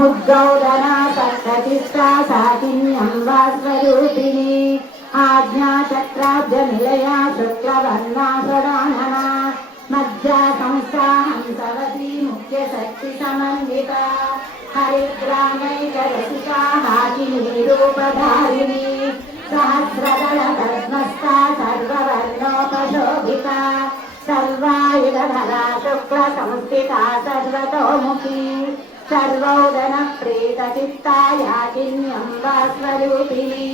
मुद्गौदना सप्तचित्ता साकिन्यं वा स्वरूपिणी आज्ञाचक्राब्जनिलया शुक्लवर्णा सदानना मध्या संस्था हंसवती मुख्यशक्तिसमन्विता हरिद्रामैकरसिका हाकिनी रूपधारिणी सहस्रदलपद्मस्था सर्ववर्णोपशोभिता सर्वायुधधरा शुक्लसंस्थिता सर्वतोमुखी सर्वौदनप्रीतचित्ता याकिन्यं वा स्वरूपिणी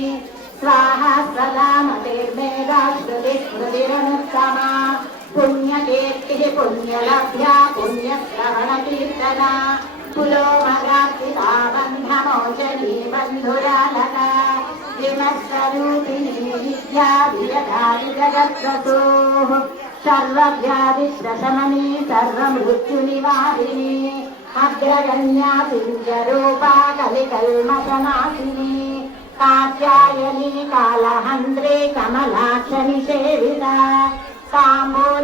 स्वाहा स्वदा मतिर्मेधा श्रुतिस्मृतिरनुत्तमा पुण्यकीर्तिः पुण्यलभ्या पुण्यश्रवणकीर्तना कुलोमगार्पिता बन्धमोचनी बन्धुरालका विमत्स्वरूपिणी विद्या वियदादि जगद्वसुः सर्वव्याधिप्रशमनी सर्वमृत्युनिवारिणी अग्रगण्या सिञ्जरूपा कलिकल्मषनाशिनी कात्यायनी कालहन्त्रे कमलाक्षनिषेविता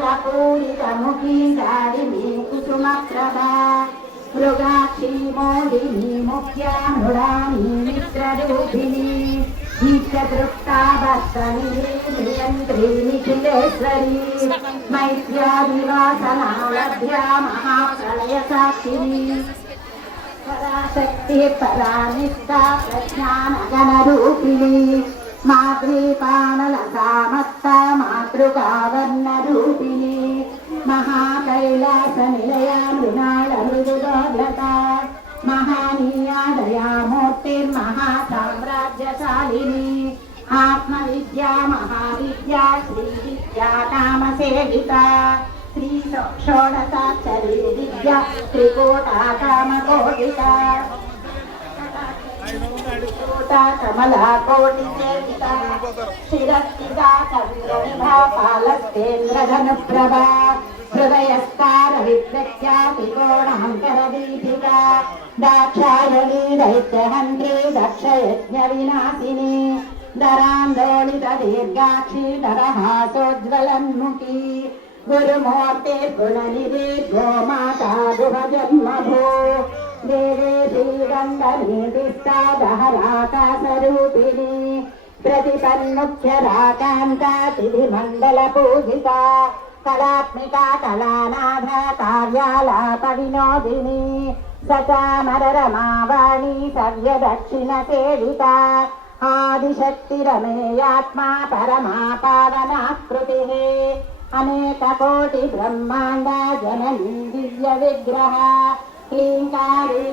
ताम्बूलपूरितमुखी दारिणी कुसुमप्रभा मृगाक्षी मोदिनी मुख्या मृडानी मित्ररूपिणी नित्यतृप्ता भक्तनी नियन्त्री निखिलेश्वरी मैत्र्यादिवासना लभ्या महाप्रलयसाक्षिणी पराशक्ति परानिष्ठा प्रज्ञानगणरूपिणी माद्रीपाणलसामत्ता मातृकावर्णरूपिणी महाकैलासनिलया मृणालमृदुदोलता महानीया दयामूर्तिर्महासाम्राज्यशालिनी आत्मविद्या महाविद्या श्रीविद्या कामसेविता श्री षोडशाक्षरी विद्या त्रिकोटा कामकोटिका कमला कोटिसेविता शिरस्थिता चन्द्रनिभा पालस्तेन्द्रधनुप्रभा हृदयस्कार विप्रख्या त्रिकोणान्तरदीपिका दाक्षायणी दैत्यहन्त्री दक्षयज्ञविनाशिनी दरान्दोलितदीर्घाक्षी दरहासोज्ज्वलन्मुखी गुरुमूर्तिर्गुणनिधि गोमाता गुहजन्मभू देवे श्रीगन्धनिधिष्ठा दहराकाशरूपिणी प्रतिपन्मुख्यराकान्ता तिथिमण्डलपूजिता कलात्मिका कलानाथा काव्यालापविनोदिनी सचामररमावाणी सव्यदक्षिणसेविता आदिशक्तिरमेयात्मा परमा पावनाकृतिः अनेककोटिब्रह्माण्ड जननी दिव्यविग्रहा क्लीङ्कारी